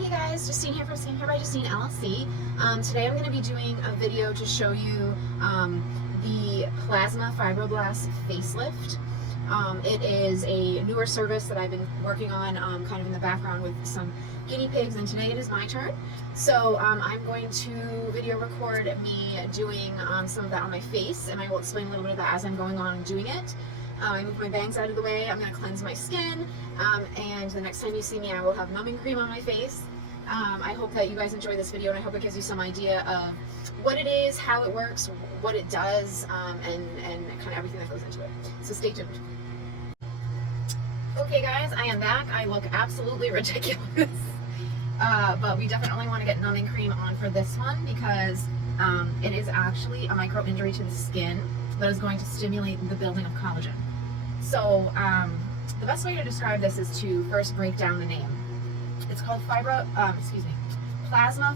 Hey guys, Justine here from Skincare by Justine LLC. Today I'm going to be doing a video to show you the Plasma Fibroblast Facelift. It is a newer service that I've been working on kind of in the background with some guinea pigs, and today it is my turn. So I'm going to video record me doing some of that on my face, and I will explain a little bit of that as I'm going on and doing it. I move my bangs out of the way. I'm going to cleanse my skin, and the next time you see me I will have numbing cream on my face. I hope that you guys enjoy this video, and I hope it gives you some idea of what it is, how it works, what it does, and kind of everything that goes into it. So stay tuned. Okay guys, I am back. I look absolutely ridiculous, but we definitely want to get numbing cream on for this one because it is actually a micro injury to the skin that is going to stimulate the building of collagen. So the best way to describe this is to first break down the name. It's called Plasma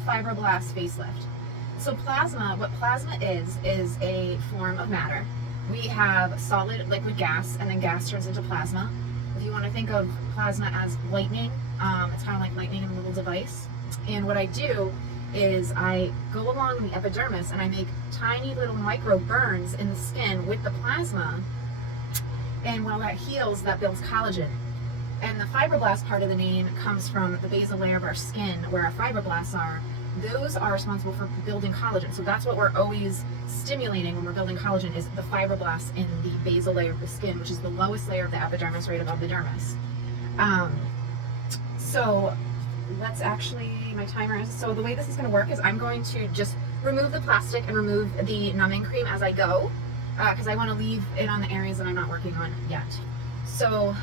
Fibroblast Facelift. So what plasma is a form of matter. We have solid, liquid, gas, and then gas turns into plasma. If you want to think of plasma as lightning, it's kind of like lightning in a little device. And what I do is I go along the epidermis and I make tiny little micro burns in the skin with the plasma, and while that heals, that builds collagen. And the fibroblast part of the name comes from the basal layer of our skin where our fibroblasts are. Those are responsible for building collagen. So that's what we're always stimulating when we're building collagen, is the fibroblasts in the basal layer of the skin, which is the lowest layer of the epidermis right above the dermis. So that's actually my timer. So the way this is going to work is I'm going to just remove the plastic and remove the numbing cream as I go, because I want to leave it on the areas that I'm not working on yet. So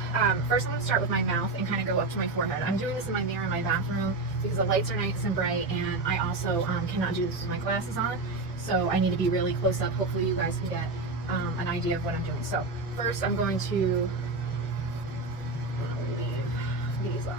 first I'm going to start with my mouth and kind of go up to my forehead. I'm doing this in my mirror in my bathroom because the lights are nice and bright, and I also cannot do this with my glasses on, so I need to be really close up. Hopefully you guys can get an idea of what I'm doing. So first I'm going to leave these on.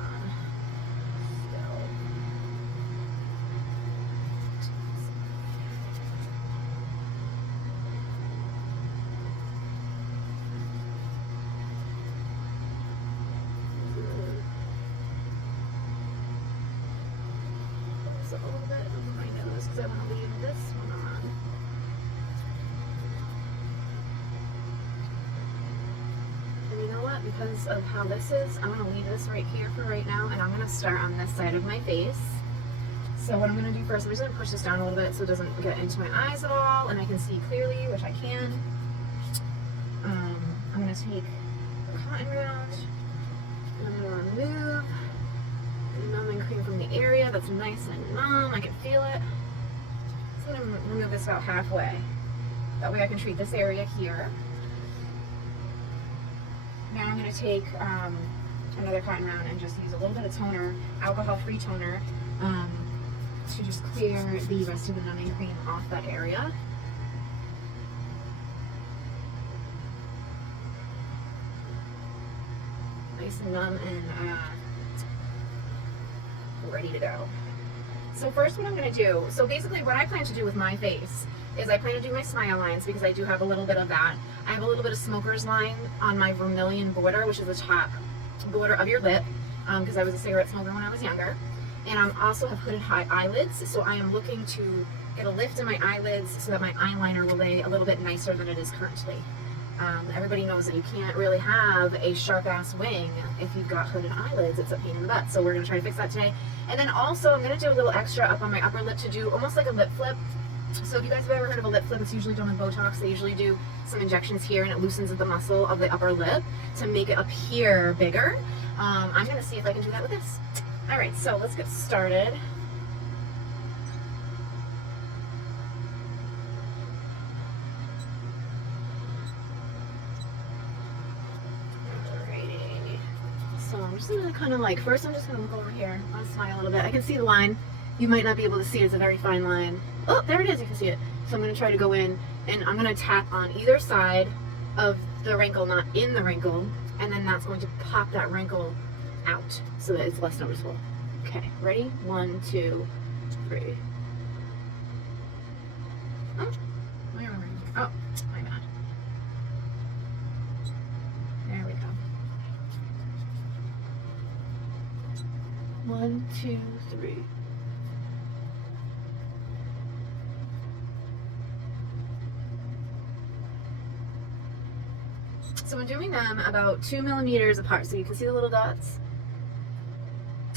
A little bit over my nose because I want to leave this one on. And you know what? Because of how this is, I'm going to leave this right here for right now, and I'm going to start on this side of my face. So what I'm going to do first, I'm just going to push this down a little bit so it doesn't get into my eyes at all, and I can see clearly, which I can. I'm going to take the cotton round, and I'm going to remove numbing cream from the area that's nice and numb. I can feel it. So I'm going to remove this about halfway. That way I can treat this area here. Now I'm going to take another cotton round and just use a little bit of toner, alcohol-free toner, to just clear the rest of the numbing cream off that area. Nice and numb and ready to go. So first what I'm going to do, so basically what I plan to do with my face is I plan to do my smile lines because I do have a little bit of that. I have a little bit of smoker's line on my vermilion border, which is the top border of your lip, because I was a cigarette smoker when I was younger. And I also have hooded high eyelids, so I am looking to get a lift in my eyelids so that my eyeliner will lay a little bit nicer than it is currently. Everybody knows that you can't really have a sharp ass wing if you've got hooded eyelids. It's a pain in the butt, so we're going to try to fix that today. And then also I'm going to do a little extra up on my upper lip to do almost like a lip flip. So if you guys have ever heard of a lip flip, it's usually done with Botox. They usually do some injections here and it loosens the muscle of the upper lip to make it appear bigger. I'm going to see if I can do that with this. Alright, so let's get started. So I'm just going to kind of like, first I'm just going to look over here. I'll smile a little bit. I can see the line. You might not be able to see it. It's a very fine line. Oh, there it is. You can see it. So I'm going to try to go in, and I'm going to tap on either side of the wrinkle, not in the wrinkle, and then that's going to pop that wrinkle out so that it's less noticeable. Okay, ready? 1, 2, 3. Oh, where am I? Oh, my bad. There we go. 1, 2, 3. So I'm doing them about 2 millimeters apart. So you can see the little dots.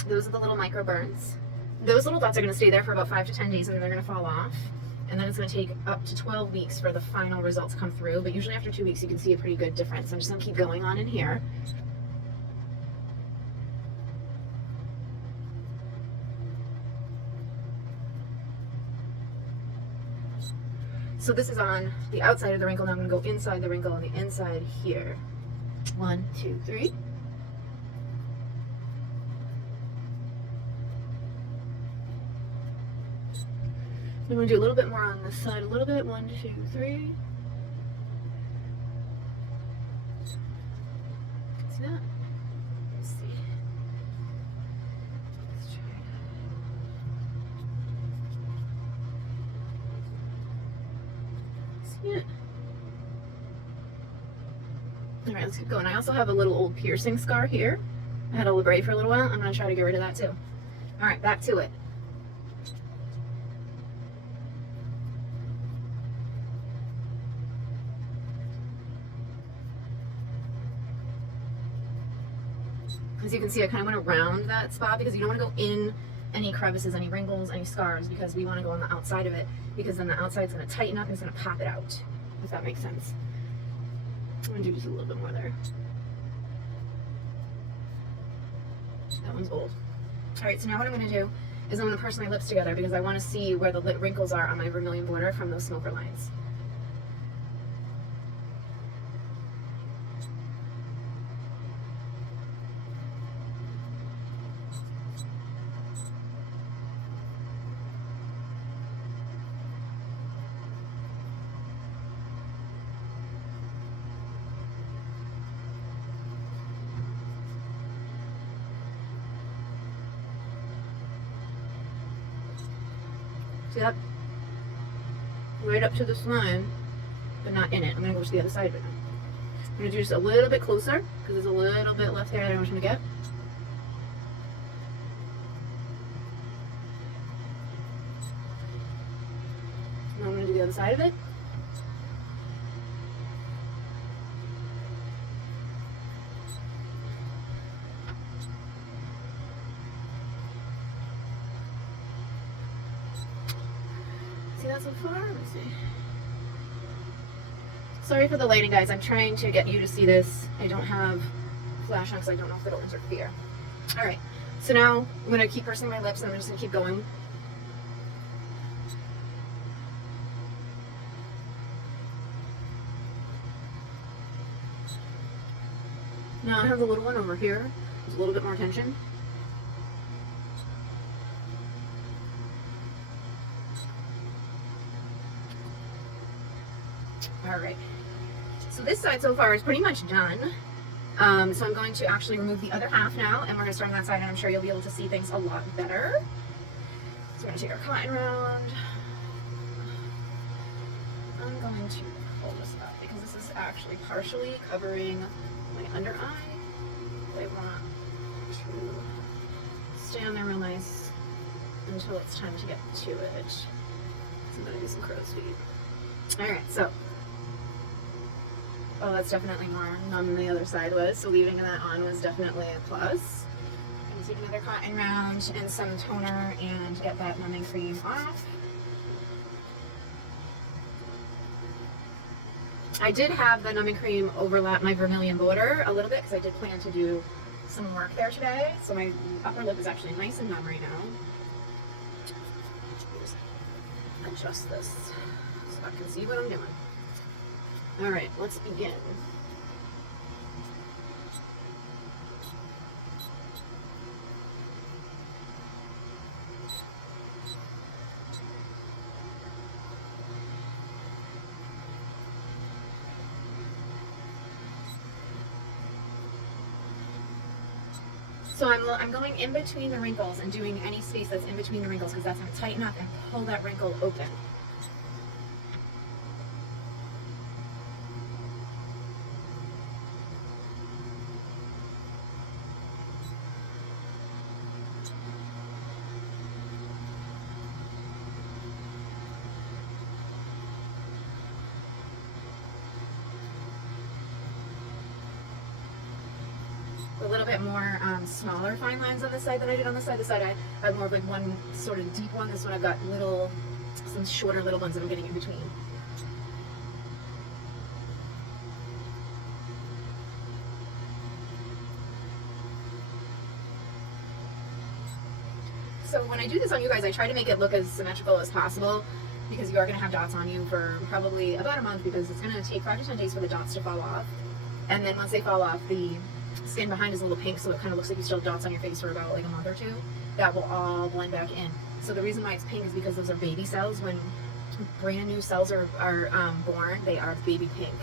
Those are the little micro burns. Those little dots are going to stay there for about 5 to 10 days and then they're going to fall off. And then it's going to take up to 12 weeks for the final results to come through. But usually after 2 weeks you can see a pretty good difference. I'm just going to keep going on in here. So this is on the outside of the wrinkle. Now I'm going to go inside the wrinkle on the inside here. 1, 2, 3. I'm going to do a little bit more on this side, a little bit. 1, 2, 3. See that? Let's see. Let's try. See it? Alright, let's keep going. I also have a little old piercing scar here. I had a labret for a little while. I'm going to try to get rid of that too. Alright, back to it. As you can see, I kind of went around that spot because you don't want to go in any crevices, any wrinkles, any scars, because we want to go on the outside of it, because then the outside's going to tighten up and it's going to pop it out, if that makes sense. I'm going to do just a little bit more there. That one's old. Alright, so now what I'm going to do is I'm going to purse my lips together because I want to see where the wrinkles are on my vermilion border from those smoker lines. See that? Right up to this line, but not in it. I'm going to go to the other side of it now. I'm going to do just a little bit closer, because there's a little bit left there that I want you to get. Now I'm going to do the other side of it. See that so far? Let me see. Sorry for the lighting, guys. I'm trying to get you to see this. I don't have flash on because I don't know if it'll interfere. Alright, so now I'm going to keep pursing my lips and I'm just going to keep going. Now I have the little one over here. There's a little bit more tension. Alright, so this side so far is pretty much done. So I'm going to actually remove the other half now, and we're going to start on that side, and I'm sure you'll be able to see things a lot better. So we're going to take our cotton round. I'm going to pull this up because this is actually partially covering my under eye. I want to stay on there real nice until it's time to get to it. So I'm going to do some crow's feet. Alright, so oh, that's definitely more numb than the other side was, so leaving that on was definitely a plus. I'm going to take another cotton round and some toner and get that numbing cream off. I did have the numbing cream overlap my vermilion border a little bit because I did plan to do some work there today, so my upper lip is actually nice and numb right now. Just adjust this so I can see what I'm doing. Alright, let's begin. So I'm going in between the wrinkles and doing any space that's in between the wrinkles because that's going to tighten up and pull that wrinkle open. a little bit more smaller fine lines on this side than I did on this side. This side I have more of like one sort of deep one. This one I've got some shorter little ones that I'm getting in between. So when I do this on you guys, I try to make it look as symmetrical as possible, because you are going to have dots on you for probably about a month, because it's going to take 5 to 10 days for the dots to fall off. And then once they fall off, the skin behind is a little pink, so it kind of looks like you still have dots on your face for about like a month or two. That will all blend back in. So the reason why it's pink is because those are baby cells. When brand new cells are born, they are baby pink.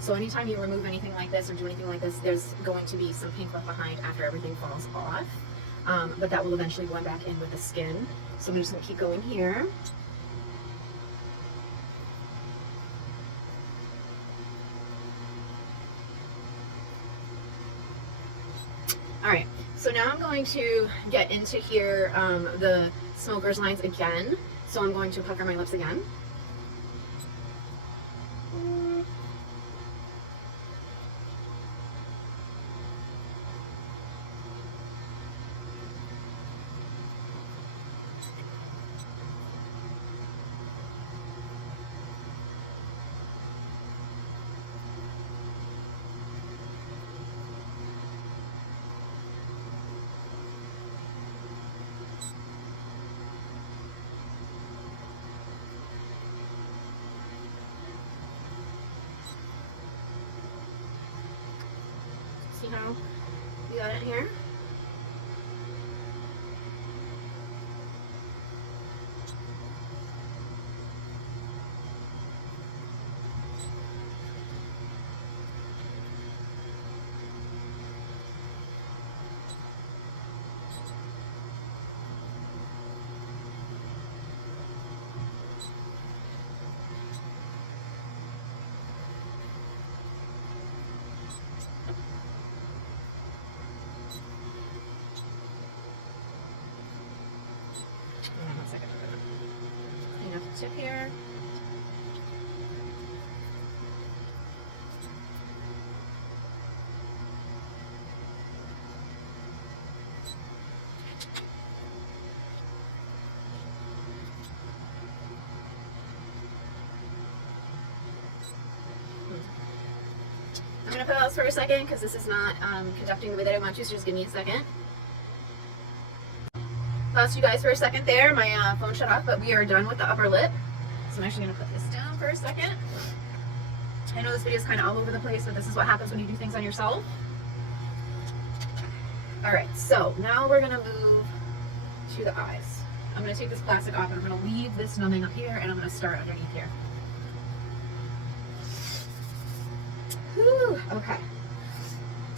So anytime you remove anything like this or do anything like this, there's going to be some pink left behind after everything falls off. But that will eventually blend back in with the skin. So I'm just going to keep going here. All right, so now I'm going to get into here the smoker's lines again. So I'm going to pucker my lips again. See how we got it here? Clean up the tip here. I'm going to pause for a second because this is not conducting the way that I want to, so just give me a second. Lost you guys for a second there. My phone shut off, but we are done with the upper lip. So I'm actually going to put this down for a second. I know this video is kind of all over the place, but this is what happens when you do things on yourself. Alright, so now we're going to move to the eyes. I'm going to take this plastic off and I'm going to leave this numbing up here, and I'm going to start underneath here. Whew, okay.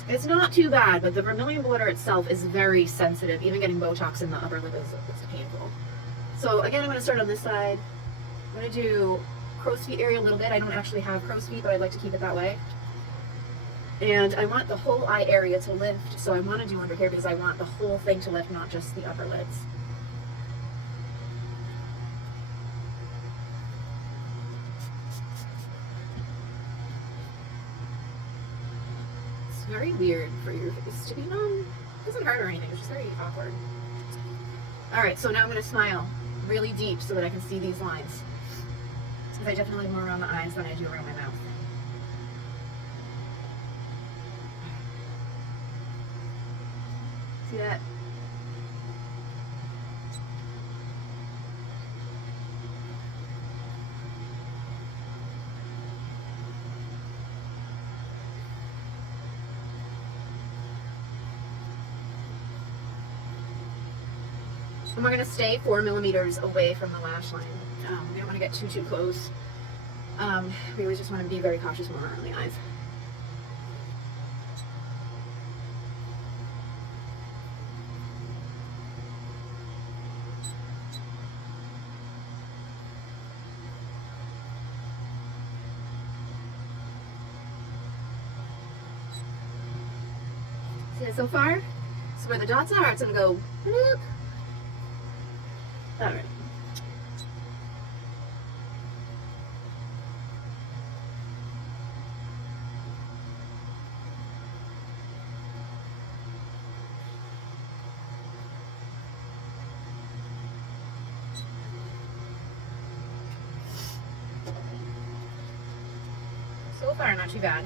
It's not too bad, but the vermilion border itself is very sensitive. Even getting Botox in the upper lip is painful. So again, I'm going to start on this side. I'm going to do crow's feet area a little bit. I don't actually have crow's feet, but I'd like to keep it that way. And I want the whole eye area to lift, so I want to do under here because I want the whole thing to lift, not just the upper lids. It's very weird for your face to be numb. It doesn't hurt or anything, it's just very awkward. Alright, so now I'm going to smile really deep so that I can see these lines. Because I definitely have more around the eyes than I do around my mouth. See that? And we're going to stay 4 millimeters away from the lash line. We don't want to get too close. We always just want to be very cautious when we're on the eyes. See that so far? So where the dots are, it's going to go bloop. All right. so far not too bad.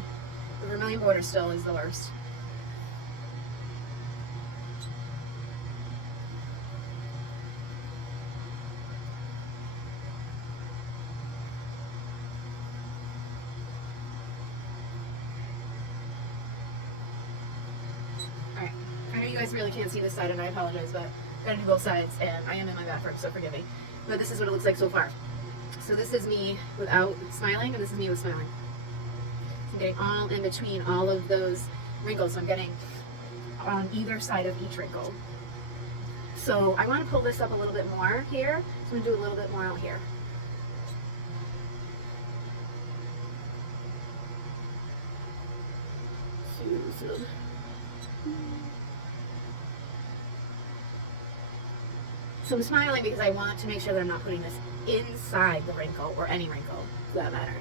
The vermilion border still is the worst. Alright, I know you guys really can't see this side and I apologize, but I gotta do both sides and I am in my bathroom, so forgive me. But this is what it looks like so far. So this is me without smiling and this is me with smiling. I'm getting all in between all of those wrinkles. So I'm getting on either side of each wrinkle. So I want to pull this up a little bit more here. So I'm going to do a little bit more out here. So I'm smiling because I want to make sure that I'm not putting this inside the wrinkle or any wrinkle for that matter.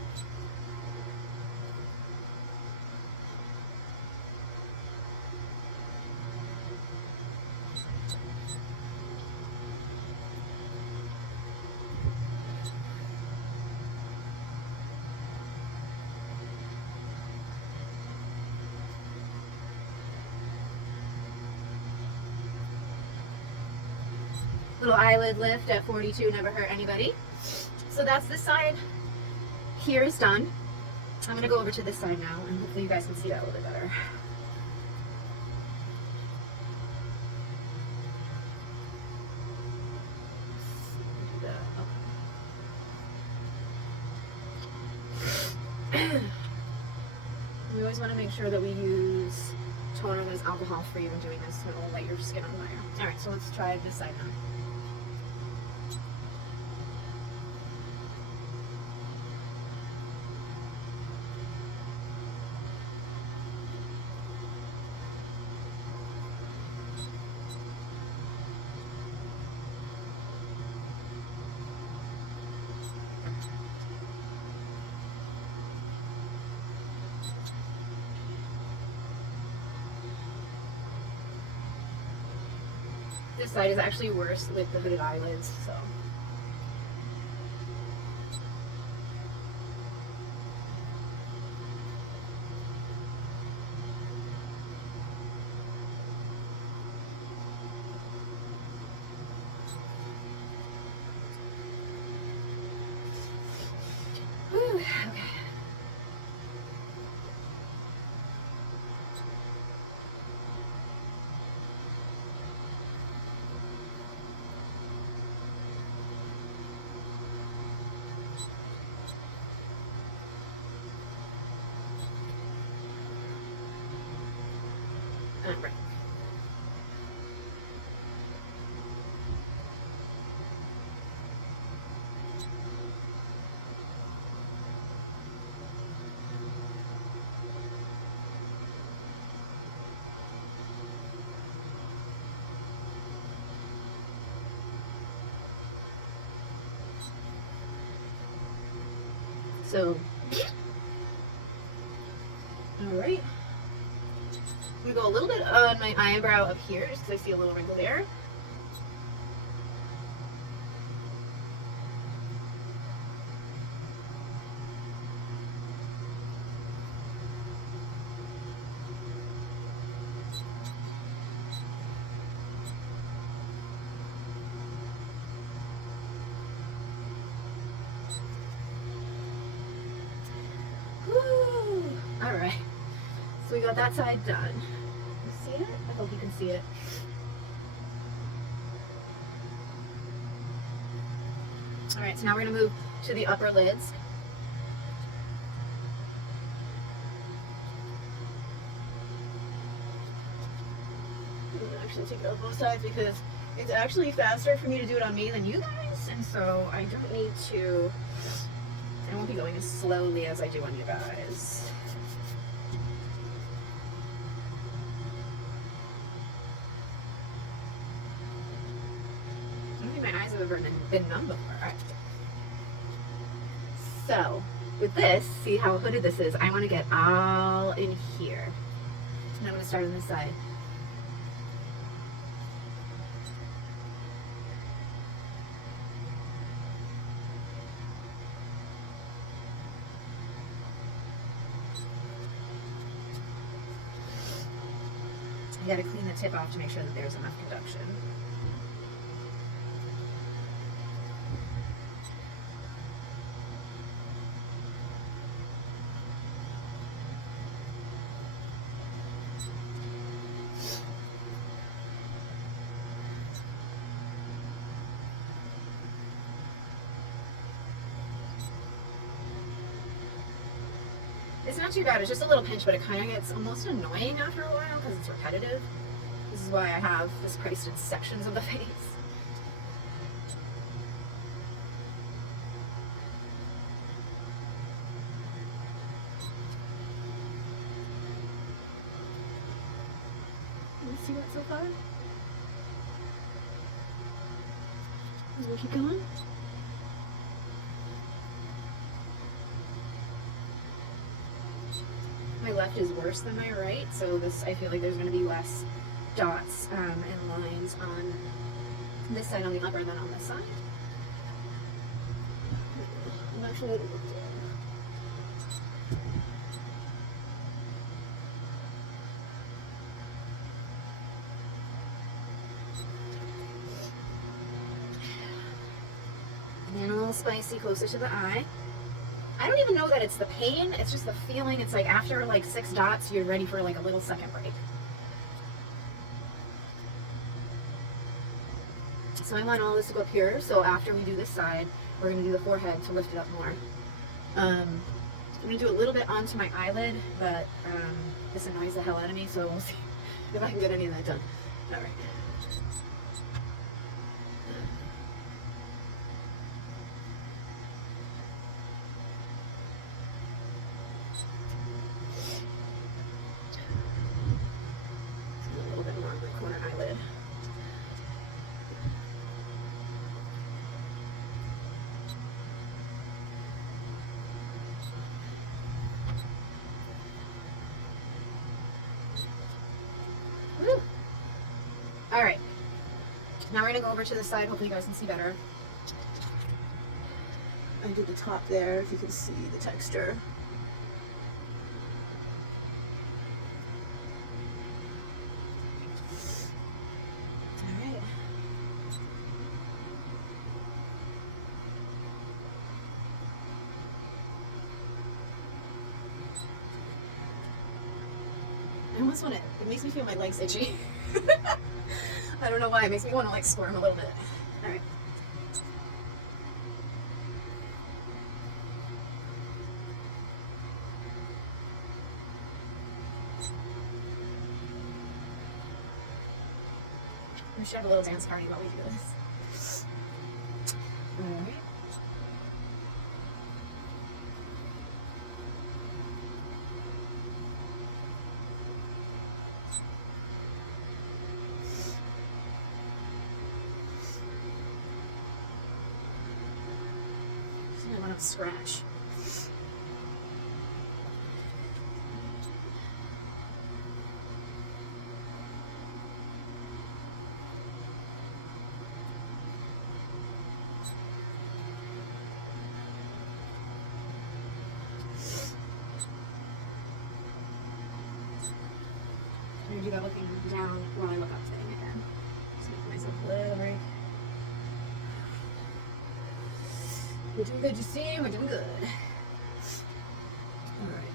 Little eyelid lift at 42, never hurt anybody. So that's this side here is done. I'm gonna go over to this side now and hopefully you guys can see that a little bit better. We always want to make sure that we use toner that is alcohol free when doing this, so it won't light your skin on fire. Alright, so let's try this side now. This side is actually worse with the hooded eyelids, so. Whew, okay. Right. So, all right. I'm gonna go a little bit on my eyebrow up here, just because I see a little wrinkle there. Whew. All right. So we got that side done. You see it? I hope you can see it. All right, so now we're gonna move to the upper lids. I'm gonna actually take it on both sides because it's actually faster for me to do it on me than you guys, and so I don't need to, I won't be going as slowly as I do on you guys. My eyes have ever been numb before. All right. So with this, see how hooded this is? I want to get all in here. And I'm going to start on this side. You gotta clean the tip off to make sure that there's enough conduction. It's not too bad, it's just a little pinch, but it kind of gets almost annoying after a while because it's repetitive. This is why I have this priced in sections of the face. Let's see what so far. We'll keep going. My left is worse than my right, so this, I feel like there's going to be less dots and lines on this side on the upper than on this side. I'm actually and a little spicy closer to the eye. I don't even know that it's the pain, it's just the feeling. It's like after like 6 dots, you're ready for like a little second break. So I want all this to go up here, so after we do this side, we're going to do the forehead to lift it up more. I'm going to do a little bit onto my eyelid, but this annoys the hell out of me, so we'll see if I can get any of that done. Alright. Alright, now we're going to go over to the side. Hopefully you guys can see better. I did the top there, if you can see the texture. Alright. I almost want to, it makes me feel my legs itchy. I don't know why, it makes me want to like squirm a little bit. Alright. We should have a little dance party while we do this. Alright. I want to scratch. I'm going to do that looking down while I look up thing again. Just make myself a little break. We're doing good, you see? We're doing good. Alright.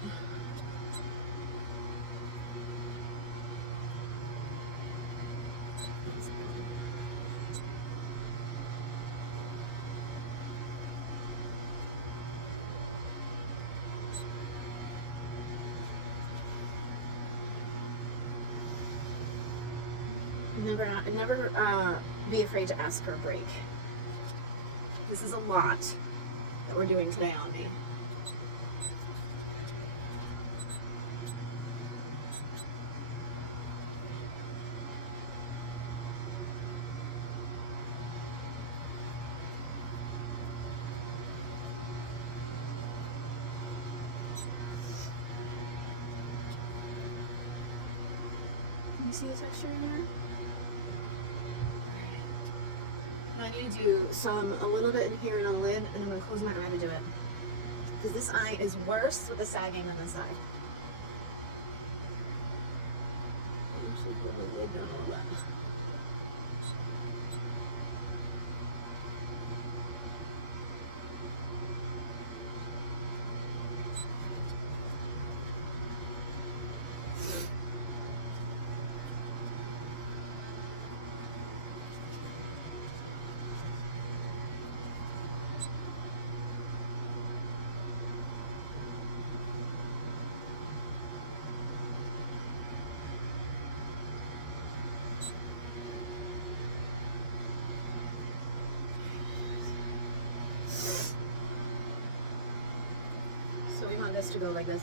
Never be afraid to ask for a break. This is a lot that we're doing today on me. Can you see the texture in there? Now I need to do a little bit in here and on the lid, and I'm going to close my eye to do it. Because this eye is worse with the sagging than this eye. So we want this to go like this.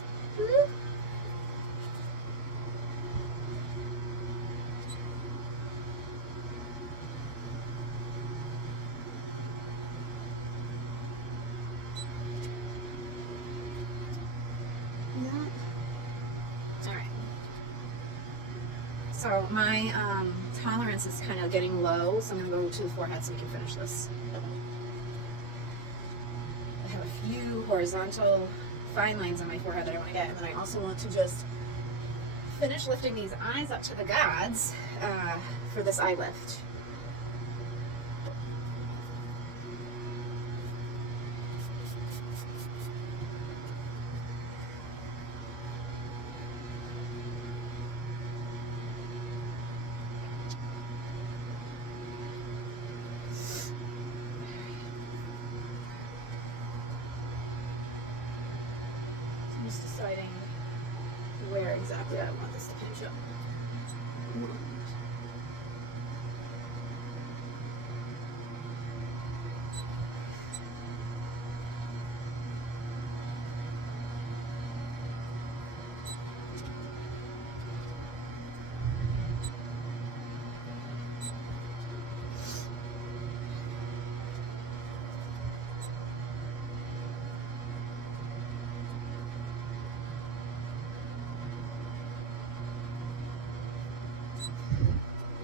Alright. So my tolerance is kind of getting low, so I'm going to go to the forehead so we can finish this. I have a few horizontal fine lines on my forehead that I want to get, and then I also want to just finish lifting these eyes up to the gods for this eye lift. Just deciding where exactly I want this to pinch up.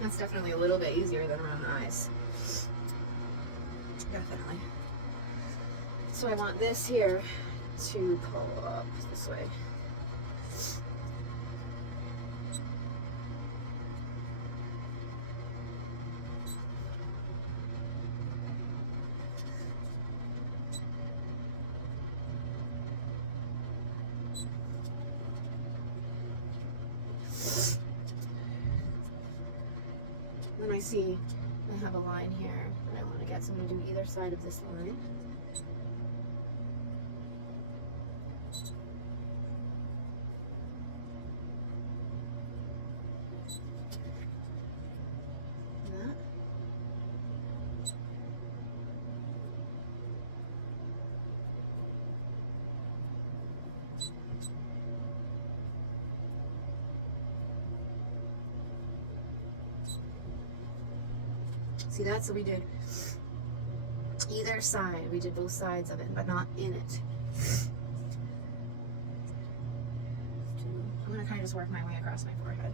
That's definitely a little bit easier than around the eyes. Definitely. So I want this here to pull up this way. Then I see I have a line here that I want to get, so I'm going to do either side of this line. That. See that? So we did either side. We did both sides of it, but not in it. I'm going to kind of just work my way across my forehead.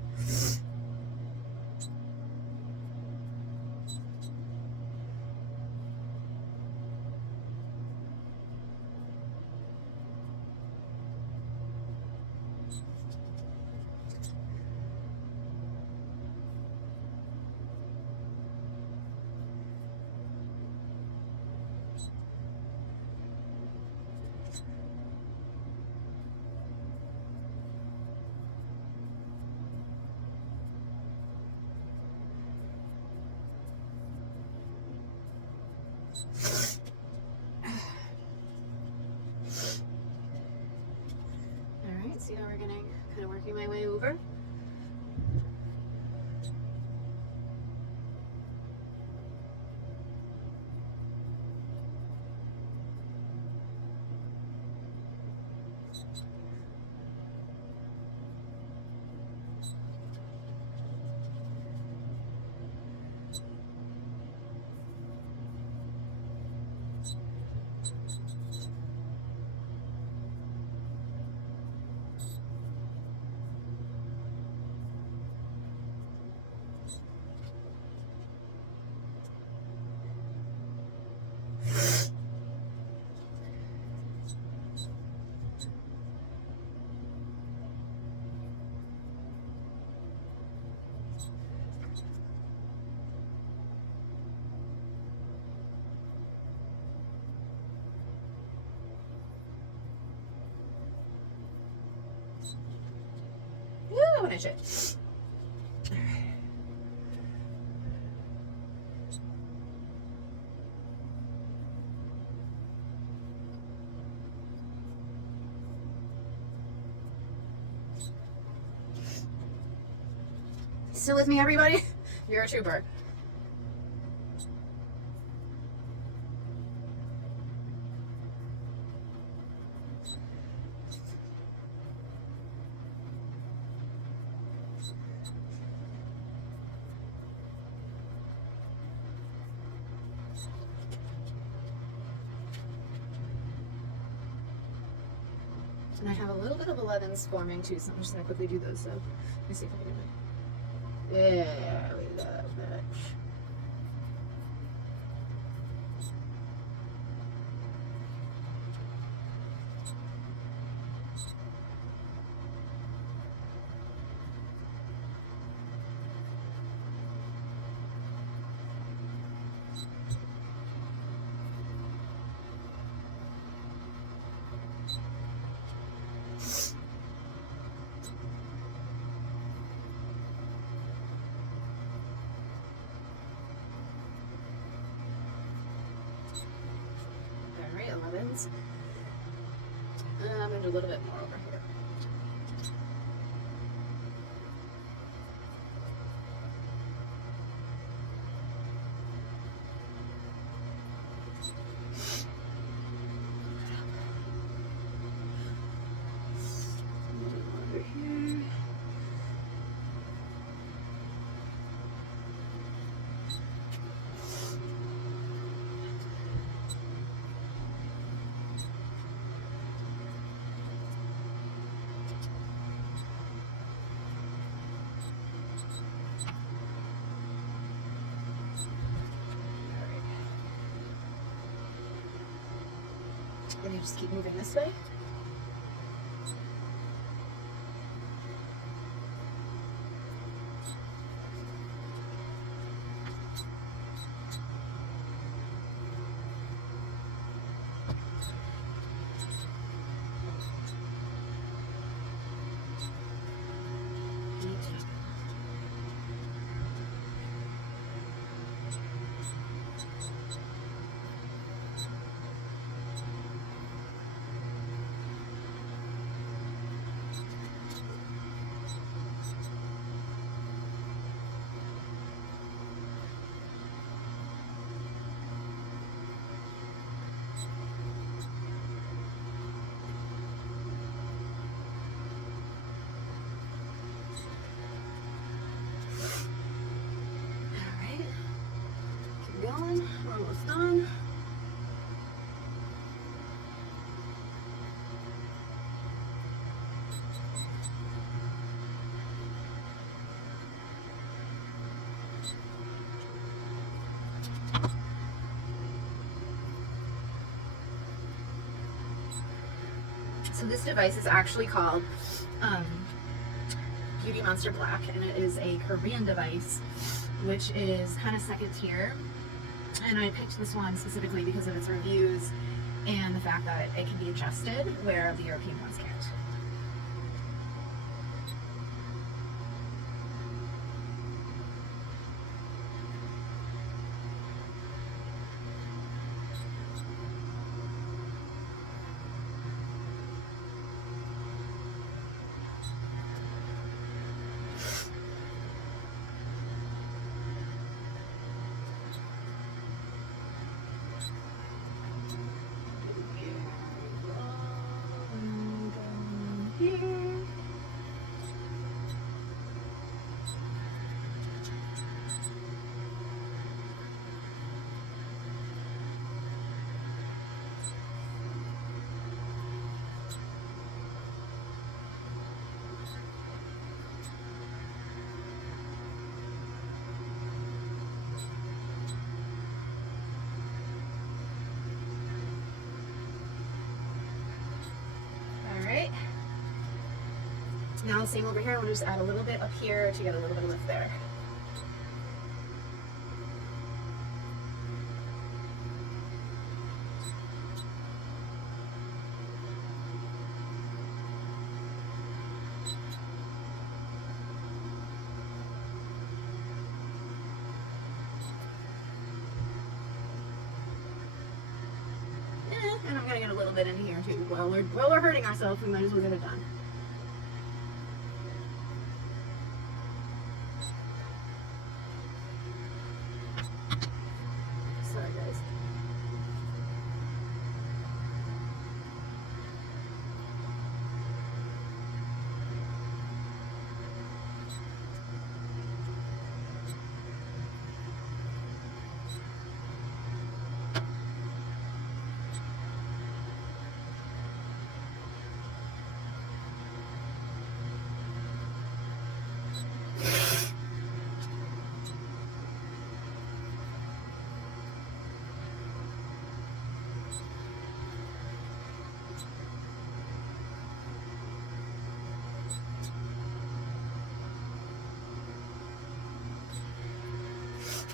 Alright, see how we're getting, kind of working my way over. Don't itch it. Still with me, everybody? You're a trooper. And I have a little bit of 11s forming too, so I'm just gonna quickly do those. So let me see if I can do it. There we go, that. Alright, 11s. I'm gonna do a little bit more over here. Over here. And you just keep moving this way. Going, we're almost done. So this device is actually called Beauty Monster Black, and it is a Korean device, which is kind of second tier. And I picked this one specifically because of its reviews and the fact that it can be adjusted where the European ones can't. Here. Now same over here, I'm gonna just add a little bit up here to get a little bit of lift there. And I'm gonna get a little bit in here too. While we're hurting ourselves, we might as well get it done. Sorry, guys.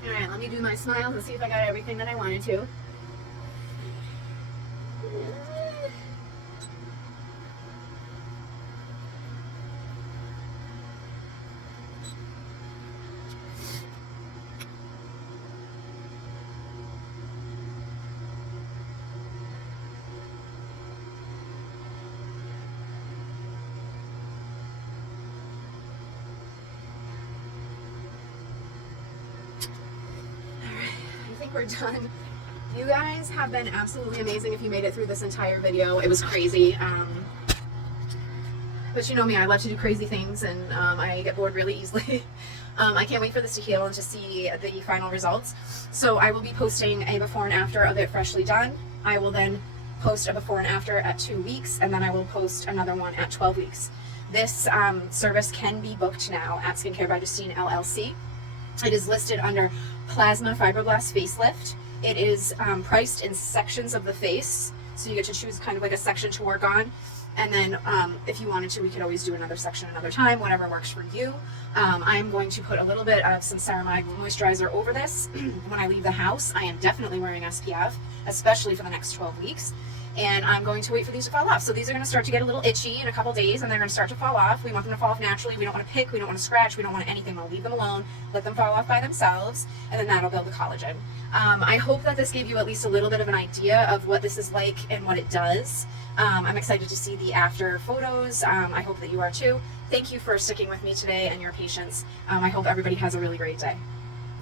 Alright, let me do my smile and see if I got everything that I wanted to. We're done. You guys have been absolutely amazing if you made it through this entire video. It was crazy. But you know me, I love to do crazy things, and I get bored really easily. I can't wait for this to heal and to see the final results. So I will be posting a before and after of it freshly done. I will then post a before and after at 2 weeks, and then I will post another one at 12 weeks. This service can be booked now at Skincare by Justine LLC. It is listed under Plasma Fibroblast Facelift. It is priced in sections of the face, so you get to choose kind of like a section to work on. And then if you wanted to, we could always do another section another time, whatever works for you. I am going to put a little bit of some ceramide moisturizer over this. When I leave the house, I am definitely wearing SPF, especially for the next 12 weeks. And I'm going to wait for these to fall off. So these are going to start to get a little itchy in a couple days, and they're going to start to fall off. We want them to fall off naturally. We don't want to pick. We don't want to scratch. We don't want anything. We'll leave them alone. Let them fall off by themselves, and then that'll build the collagen. I hope that this gave you at least a little bit of an idea of what this is like and what it does. I'm excited to see the after photos. I hope that you are too. Thank you for sticking with me today and your patience. I hope everybody has a really great day.